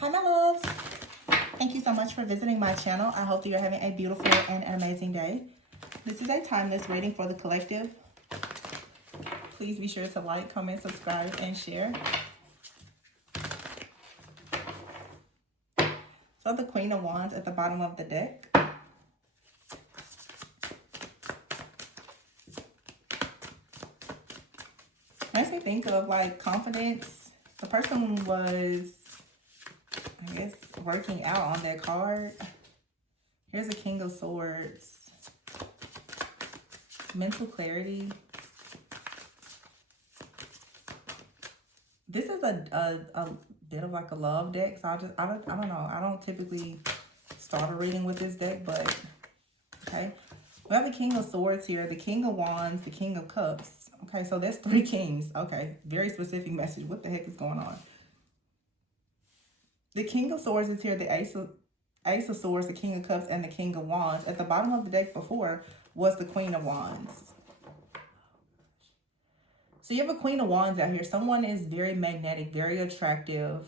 Hi, my loves. Thank you so much for visiting my channel. I hope that you're having a beautiful and an amazing day. This is a timeless reading for the collective. Please be sure to like, comment, subscribe, and share. So the Queen of Wands at the bottom of the deck. Makes me think of like confidence. The person was, I guess, working out on that card. Here's a King of Swords. Mental clarity. This is a bit of like a love deck. So I don't know. I don't typically start a reading with this deck, but okay. We have the King of Swords here, the King of Wands, the King of Cups. Okay, so that's 3 kings. Okay, very specific message. What the heck is going on? The King of Swords is here, the Ace of Swords, the King of Cups, and the King of Wands. At the bottom of the deck before was the Queen of Wands. So you have a Queen of Wands out here. Someone is very magnetic, very attractive,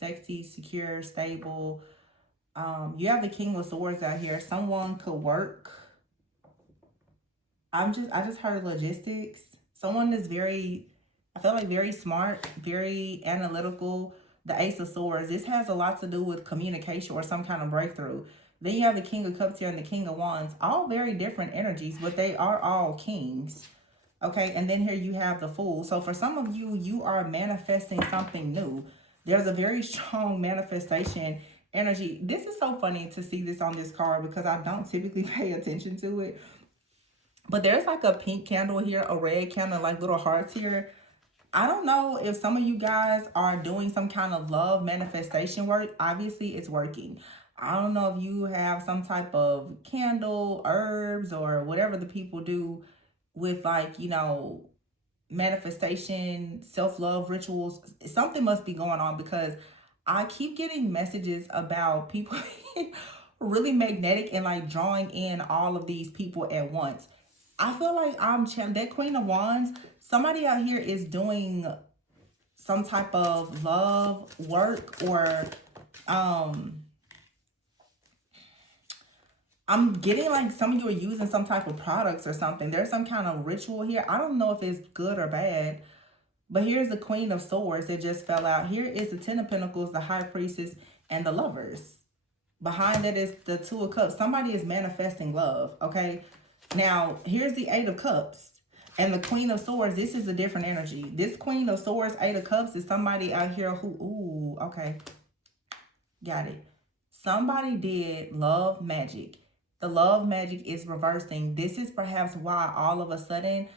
sexy, secure, stable. You have the King of Swords out here. Someone could work. I just heard logistics. Someone is very, I feel like very smart, very analytical. The Ace of Swords. This has a lot to do with communication or some kind of breakthrough. Then you have the King of Cups here and the King of Wands. All very different energies, but they are all kings. Okay, and then here you have the Fool. So for some of you, you are manifesting something new. There's a very strong manifestation energy. This is so funny to see this on this card because I don't typically pay attention to it. But there's like a pink candle here, a red candle, like little hearts here. I don't know if some of you guys are doing some kind of love manifestation work. Obviously, it's working. I don't know if you have some type of candle, herbs, or whatever the people do with like, you know, manifestation, self-love rituals. Something must be going on because I keep getting messages about people really magnetic and like drawing in all of these people at once. I feel like that Queen of Wands, somebody out here is doing some type of love work or I'm getting like some of you are using some type of products or something. There's some kind of ritual here. I don't know if it's good or bad, but here's the Queen of Swords that just fell out. Here is the Ten of Pentacles, the High Priestess, and the Lovers. Behind that is the Two of Cups. Somebody is manifesting love, okay? Now, here's the Eight of Cups and the Queen of Swords. This is a different energy. This Queen of Swords, Eight of Cups, is somebody out here who, ooh, okay. Got it. Somebody did love magic. The love magic is reversing. This is perhaps why all of a sudden,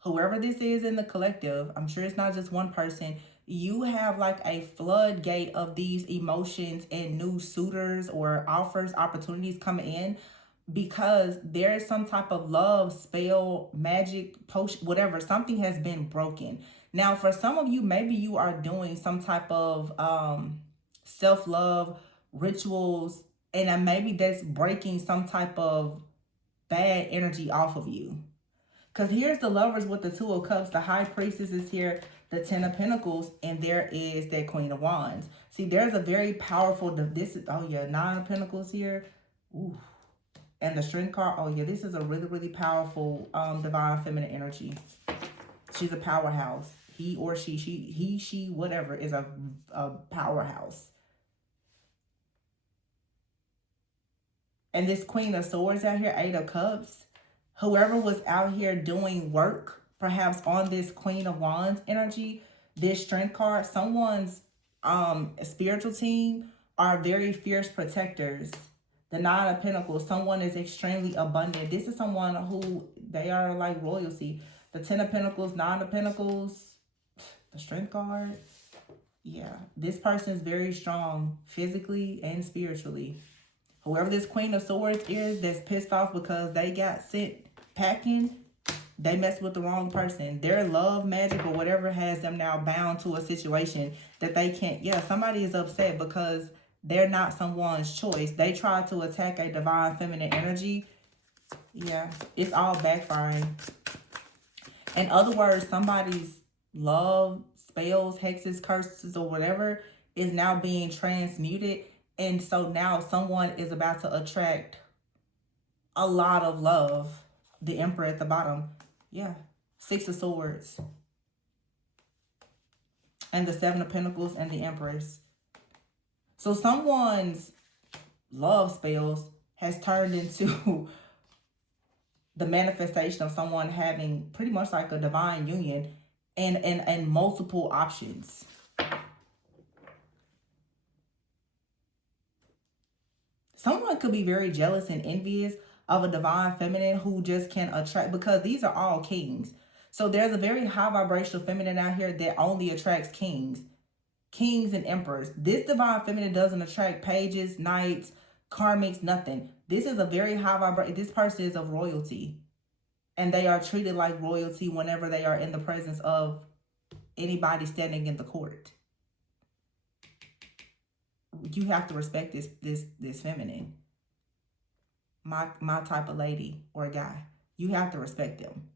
whoever this is in the collective, I'm sure it's not just one person, you have like a floodgate of these emotions and new suitors or offers, opportunities coming in because there is some type of love spell, magic, potion, whatever. Something has been broken. Now, for some of you, maybe you are doing some type of self-love rituals, and maybe that's breaking some type of bad energy off of you. Because here's the Lovers with the Two of Cups. The High Priestess is here, the Ten of Pentacles, and there is that Queen of Wands. See, there's a very powerful, this is, oh yeah, Nine of Pentacles here. Ooh. And the Strength card, oh yeah, this is a really, really powerful divine feminine energy. She's a powerhouse. He or she, whatever, is a powerhouse. And this Queen of Swords out here, Eight of Cups, whoever was out here doing work, perhaps on this Queen of Wands energy, this Strength card, someone's spiritual team are very fierce protectors. The Nine of Pentacles, someone is extremely abundant. This is someone who, they are like royalty. The Ten of Pentacles, Nine of Pentacles, the Strength card. Yeah, this person is very strong physically and spiritually. Whoever this Queen of Swords is that's pissed off because they got sent packing, they messed with the wrong person. Their love magic or whatever has them now bound to a situation that they can't. Yeah, somebody is upset because they're not someone's choice. They tried to attack a divine feminine energy. Yeah, it's all backfiring. In other words, somebody's love, spells, hexes, curses, or whatever is now being transmuted. And so now someone is about to attract a lot of love. The Emperor at the bottom. Yeah. Six of Swords. And the Seven of Pentacles and the Empress. So someone's love spells has turned into the manifestation of someone having pretty much like a divine union and multiple options. Someone could be very jealous and envious of a divine feminine who just can attract, because these are all kings. So there's a very high vibrational feminine out here that only attracts kings. Kings and emperors. This divine feminine doesn't attract pages, knights, karmics, nothing. This is a very high vibration. This person is of royalty. And they are treated like royalty whenever they are in the presence of anybody standing in the court. You have to respect this feminine. My type of lady or guy. You have to respect them.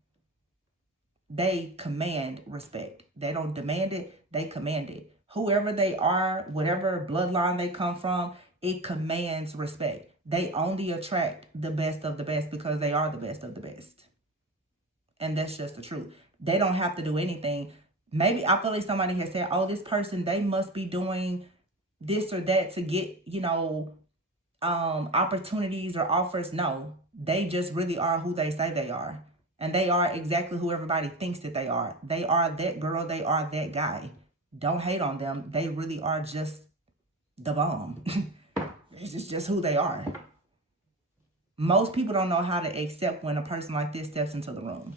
They command respect. They don't demand it, they command it. Whoever they are, whatever bloodline they come from, it commands respect. They only attract the best of the best because they are the best of the best. And that's just the truth. They don't have to do anything. Maybe I feel like somebody has said, oh, this person, they must be doing this or that to get, you know, opportunities or offers. No, they just really are who they say they are. And they are exactly who everybody thinks that they are. They are that girl. They are that guy. Don't hate on them. They really are just the bomb. It's just who they are. Most people don't know how to accept when a person like this steps into the room.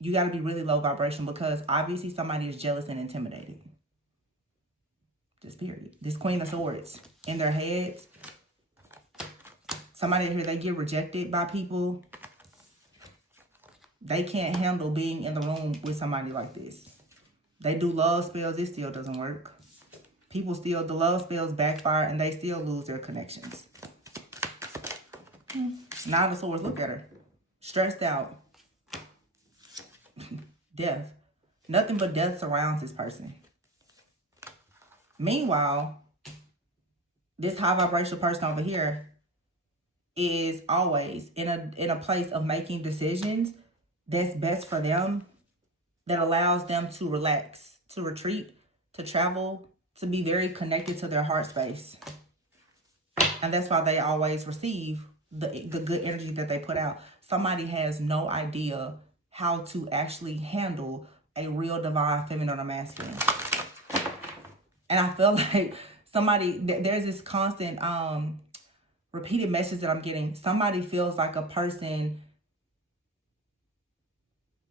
You got to be really low vibration because obviously somebody is jealous and intimidated. Just period. This Queen of Swords in their heads. Somebody here, they get rejected by people. They can't handle being in the room with somebody like this. They do love spells. It still doesn't work. People still, the love spells backfire and they still lose their connections. Nine of Swords, look at her. Stressed out. Death. Nothing but death surrounds this person. Meanwhile, this high vibrational person over here is always in a place of making decisions that's best for them, that allows them to relax, to retreat, to travel, to be very connected to their heart space. And that's why they always receive the good energy that they put out. Somebody has no idea how to actually handle a real divine feminine or masculine. And I feel like somebody, there's this constant repeated message that I'm getting. Somebody feels like a person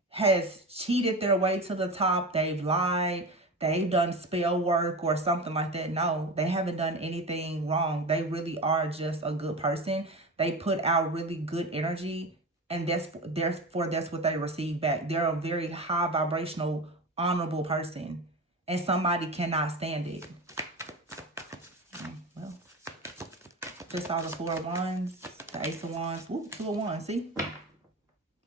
has cheated their way to the top. They've lied. They've done spell work or something like that. No, they haven't done anything wrong. They really are just a good person. They put out really good energy, and therefore that's what they receive back. They're a very high vibrational, honorable person, and somebody cannot stand it. Well, just saw the Four of Wands, the Ace of Wands, whoop, Two of Wands, see?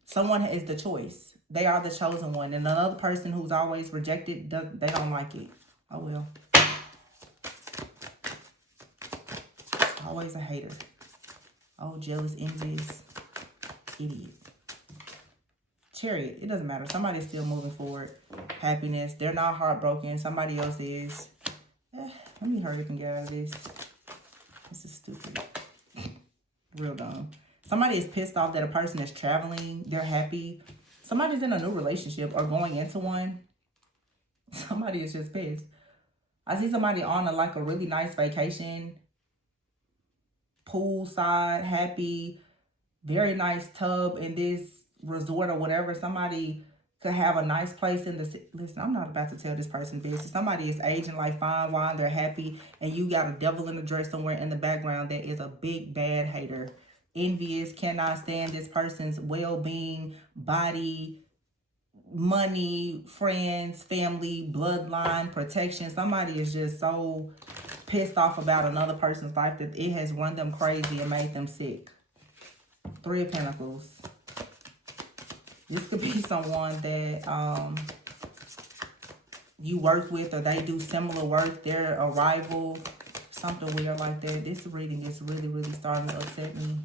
Someone is the choice. They are the chosen one. And another person who's always rejected, they don't like it. Oh, well. Always a hater. Oh, jealous, envious, idiot. Chariot, it doesn't matter. Somebody's still moving forward. Happiness. They're not heartbroken. Somebody else is. Let me hurry up and get out of this. This is stupid. Real dumb. Somebody is pissed off that a person is traveling. They're happy. Somebody's in a new relationship or going into one. Somebody is just pissed. I see somebody on a really nice vacation. Poolside, happy, very nice tub in this resort or whatever. Somebody could have a nice place in the city. Listen, I'm not about to tell this person business. Somebody is aging like fine wine. They're happy. And you got a devil in a dress somewhere in the background that is a big bad hater. Envious, cannot stand this person's well-being, body, money, friends, family, bloodline, protection. Somebody is just so pissed off about another person's life that it has run them crazy and made them sick. Three of Pentacles. This could be someone that you work with, or they do similar work, they're a rival, something weird like that. This reading is really, really starting to upset me.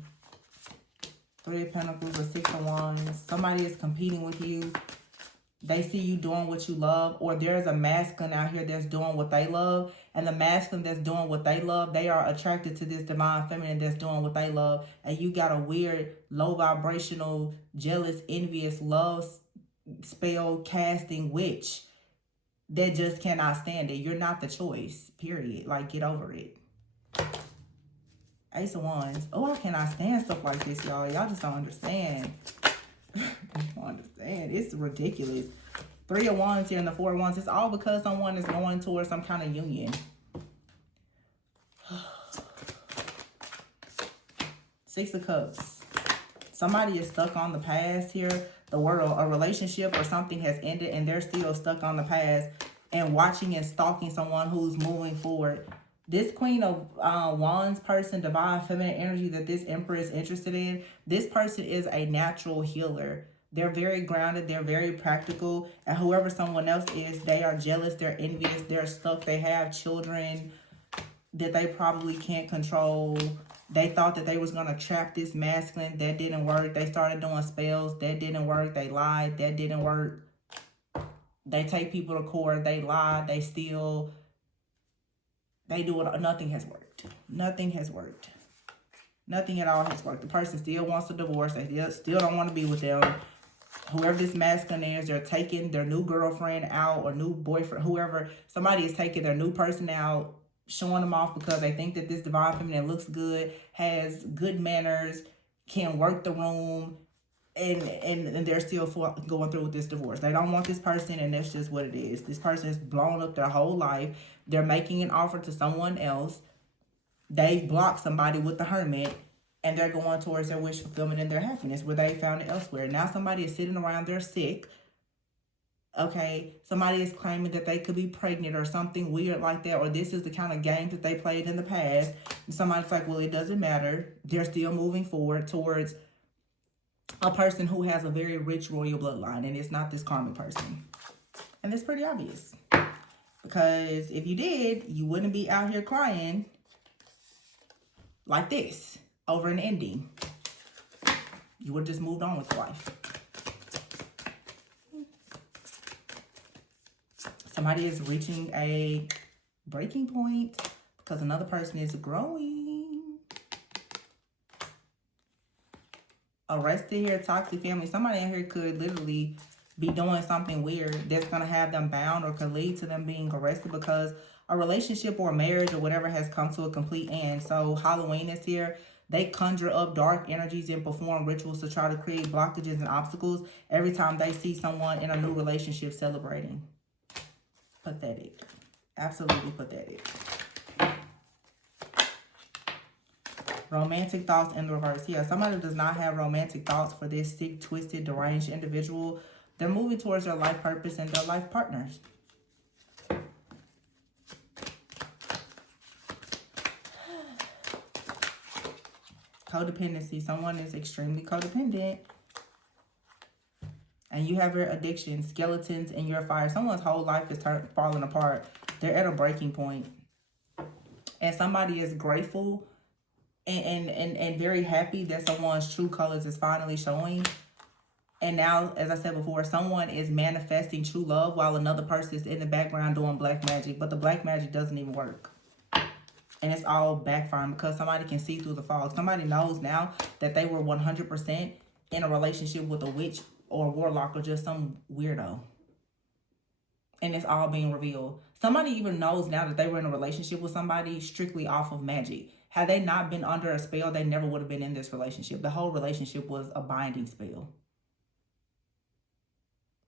Three of Pentacles or Six of Wands. Somebody is competing with you. They see you doing what you love, or there's a masculine out here that's doing what they love, and the masculine that's doing what they love, they are attracted to this divine feminine that's doing what they love, and you got a weird, low vibrational, jealous, envious, love spell casting witch that just cannot stand it. You're not the choice, period. Like, get over it. Ace of Wands. Oh, I cannot stand stuff like this, y'all. Y'all just don't understand. You don't understand. It's ridiculous. Three of Wands here and the Four of Wands. It's all because someone is going towards some kind of union. Six of Cups. Somebody is stuck on the past here. The world, a relationship or something has ended and they're still stuck on the past and watching and stalking someone who's moving forward. This Queen of Wands person, divine feminine energy that this Emperor is interested in, this person is a natural healer. They're very grounded. They're very practical. And whoever someone else is, they are jealous. They're envious. They're stuck. They have children that they probably can't control. They thought that they was going to trap this masculine. That didn't work. They started doing spells. That didn't work. They lied. That didn't work. They take people to court. They lie. They steal. They do it. Nothing has worked. Nothing has worked. Nothing at all has worked. The person still wants a divorce. They still don't want to be with them. Whoever this masculine is, they're taking their new girlfriend out or new boyfriend, whoever. Somebody is taking their new person out, showing them off because they think that this divine feminine looks good, has good manners, can work the room, and they're still going through with this divorce. They don't want this person, and that's just what it is. This person has blown up their whole life. They're making an offer to someone else. They've blocked somebody with the Hermit, and they're going towards their wish fulfillment and their happiness where they found it elsewhere. Now somebody is sitting around, they're sick. Okay, somebody is claiming that they could be pregnant or something weird like that, or this is the kind of game that they played in the past. And somebody's like, well, it doesn't matter. They're still moving forward towards a person who has a very rich royal bloodline, and it's not this karmic person. And it's pretty obvious. Because if you did, you wouldn't be out here crying like this over an ending. You would have just moved on with life. Somebody is reaching a breaking point because another person is growing. Arrested here, toxic family. Somebody in here could literally be doing something weird that's going to have them bound or could lead to them being arrested because a relationship or a marriage or whatever has come to a complete end. So Halloween is here. They conjure up dark energies and perform rituals to try to create blockages and obstacles every time they see someone in a new relationship celebrating. Pathetic. Absolutely pathetic. Romantic thoughts in the reverse. Yeah, somebody does not have romantic thoughts for this sick, twisted, deranged individual. They're moving towards their life purpose and their life partners. Codependency. Someone is extremely codependent. And you have your addiction, skeletons in your fire. Someone's whole life is falling apart. They're at a breaking point. And somebody is grateful and very happy that someone's true colors is finally showing. And now, as I said before, someone is manifesting true love while another person is in the background doing black magic. But the black magic doesn't even work. And it's all backfiring because somebody can see through the fog. Somebody knows now that they were 100% in a relationship with a witch or a warlock or just some weirdo. And it's all being revealed. Somebody even knows now that they were in a relationship with somebody strictly off of magic. Had they not been under a spell, they never would have been in this relationship. The whole relationship was a binding spell.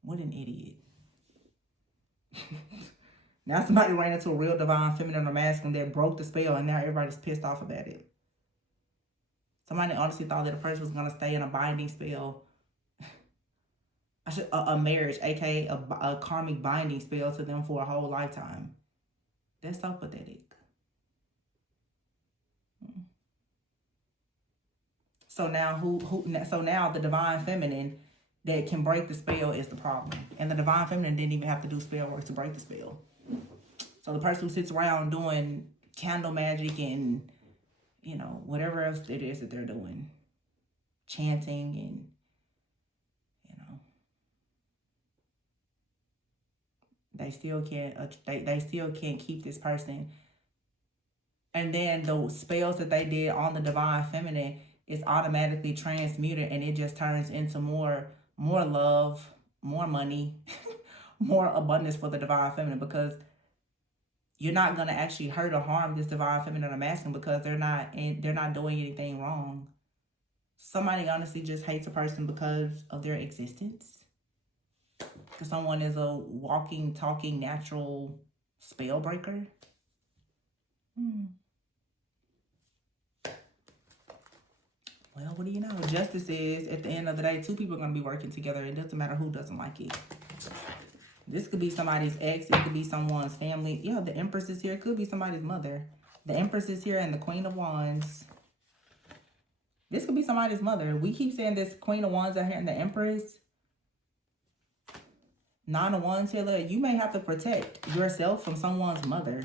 What an idiot. Now somebody ran into a real divine feminine or masculine that broke the spell and now everybody's pissed off about it. Somebody honestly thought that a person was going to stay in a binding spell. A marriage, aka a karmic binding spell to them for a whole lifetime. That's so pathetic. So now so now the divine feminine, that can break the spell is the problem. And the divine feminine didn't even have to do spell work to break the spell. So the person who sits around doing candle magic and, you know, whatever else it is that they're doing, chanting and, you know, they still can't keep this person. And then the spells that they did on the divine feminine is automatically transmuted, and it just turns into more love, more money, more abundance for the divine feminine, because you're not going to actually hurt or harm this divine feminine or masculine because they're not doing anything wrong. Somebody honestly just hates a person because of their existence. Because someone is a walking, talking, natural spell breaker. Well, what do you know? Justice is, at the end of the day, two people are going to be working together. It doesn't matter who doesn't like it. This could be somebody's ex. It could be someone's family. Yeah, the Empress is here. It could be somebody's mother. The Empress is here and the Queen of Wands. This could be somebody's mother. We keep saying this Queen of Wands out here and the Empress. Nine of Wands here. Look, you may have to protect yourself from someone's mother.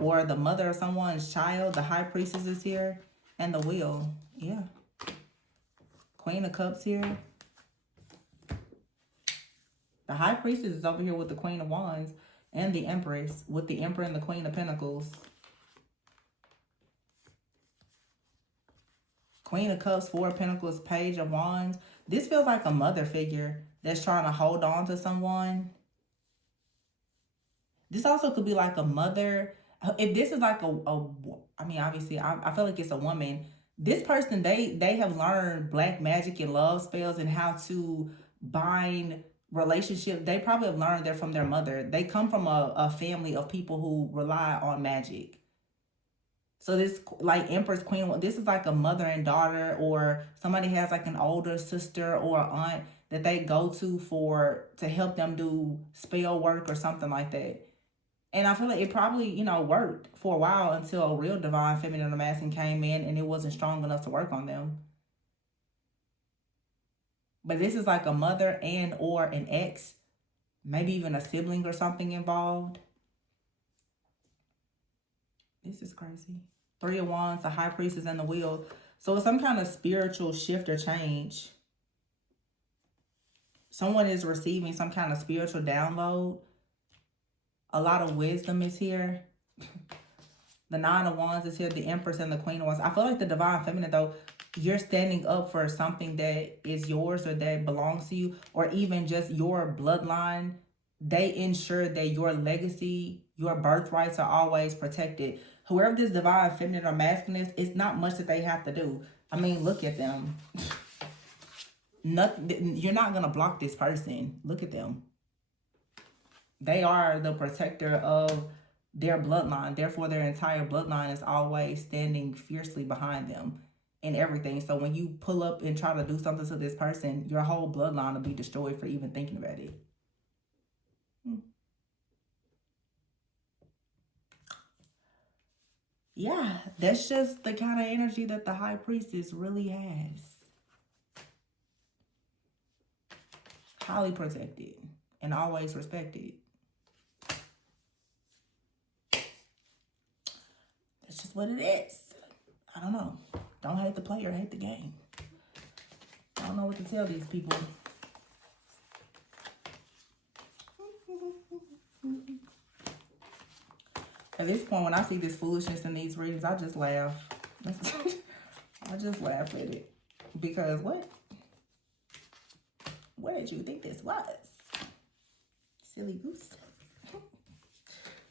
Or the mother of someone's child. The High Priestess is here. And the Wheel. Yeah. Queen of Cups here. The High Priestess is over here with the Queen of Wands and the Empress, with the Emperor and the Queen of Pentacles. Queen of Cups, Four of Pentacles, Page of Wands. This feels like a mother figure that's trying to hold on to someone. This also could be like a mother. If this is like I mean, obviously, I feel like it's a woman. This person, they have learned black magic and love spells and how to bind relationship. They probably have learned that from their mother. They come from a family of people who rely on magic. So this, like Empress, Queen, this is like a mother and daughter, or somebody has like an older sister or aunt that they go to help them do spell work or something like that. And I feel like it probably, you know, worked for a while until a real divine feminine or masculine came in and it wasn't strong enough to work on them. But this is like a mother and or an ex, maybe even a sibling or something involved. This is crazy. Three of Wands, the High Priestess, and the Wheel. So it's some kind of spiritual shift or change. Someone is receiving some kind of spiritual download. A lot of wisdom is here. The Nine of Wands is here. The Empress and the Queen of Wands. I feel like the divine feminine, though, you're standing up for something that is yours or that belongs to you, or even just your bloodline. They ensure that your legacy, your birthrights are always protected. Whoever this divine feminine or masculine is, it's not much that they have to do. I mean, look at them. Nothing. You're not going to block this person. Look at them. They are the protector of their bloodline. Therefore, their entire bloodline is always standing fiercely behind them in everything. So when you pull up and try to do something to this person, your whole bloodline will be destroyed for even thinking about it. Yeah, that's just the kind of energy that the High Priestess really has. Highly protected and always respected. That's just what it is. I don't know. Don't hate the player, hate the game. I don't know what to tell these people. At this point, when I see this foolishness in these readings, I just laugh. I just laugh at it. Because what? What did you think this was? Silly goose.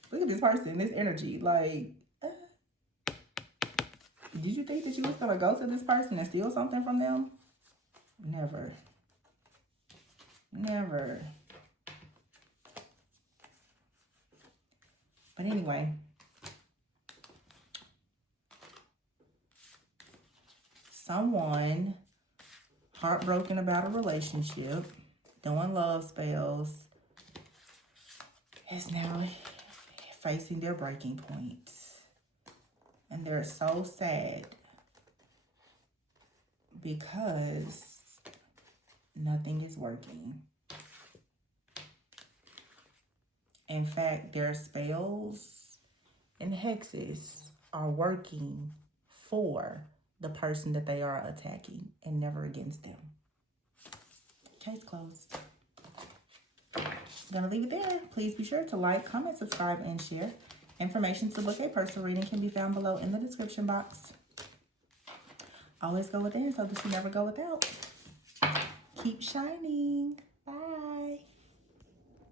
Look at this person, this energy. Like, did you think that you was going to go to this person and steal something from them? Never. Never. But anyway, someone heartbroken about a relationship, doing love spells, is now facing their breaking point. And they're so sad because nothing is working. In fact, their spells and hexes are working for the person that they are attacking and never against them. Case closed. Gonna leave it there. Please be sure to like, comment, subscribe, and share. Information to book a personal reading can be found below in the description box. Always go within so that you never go without. Keep shining.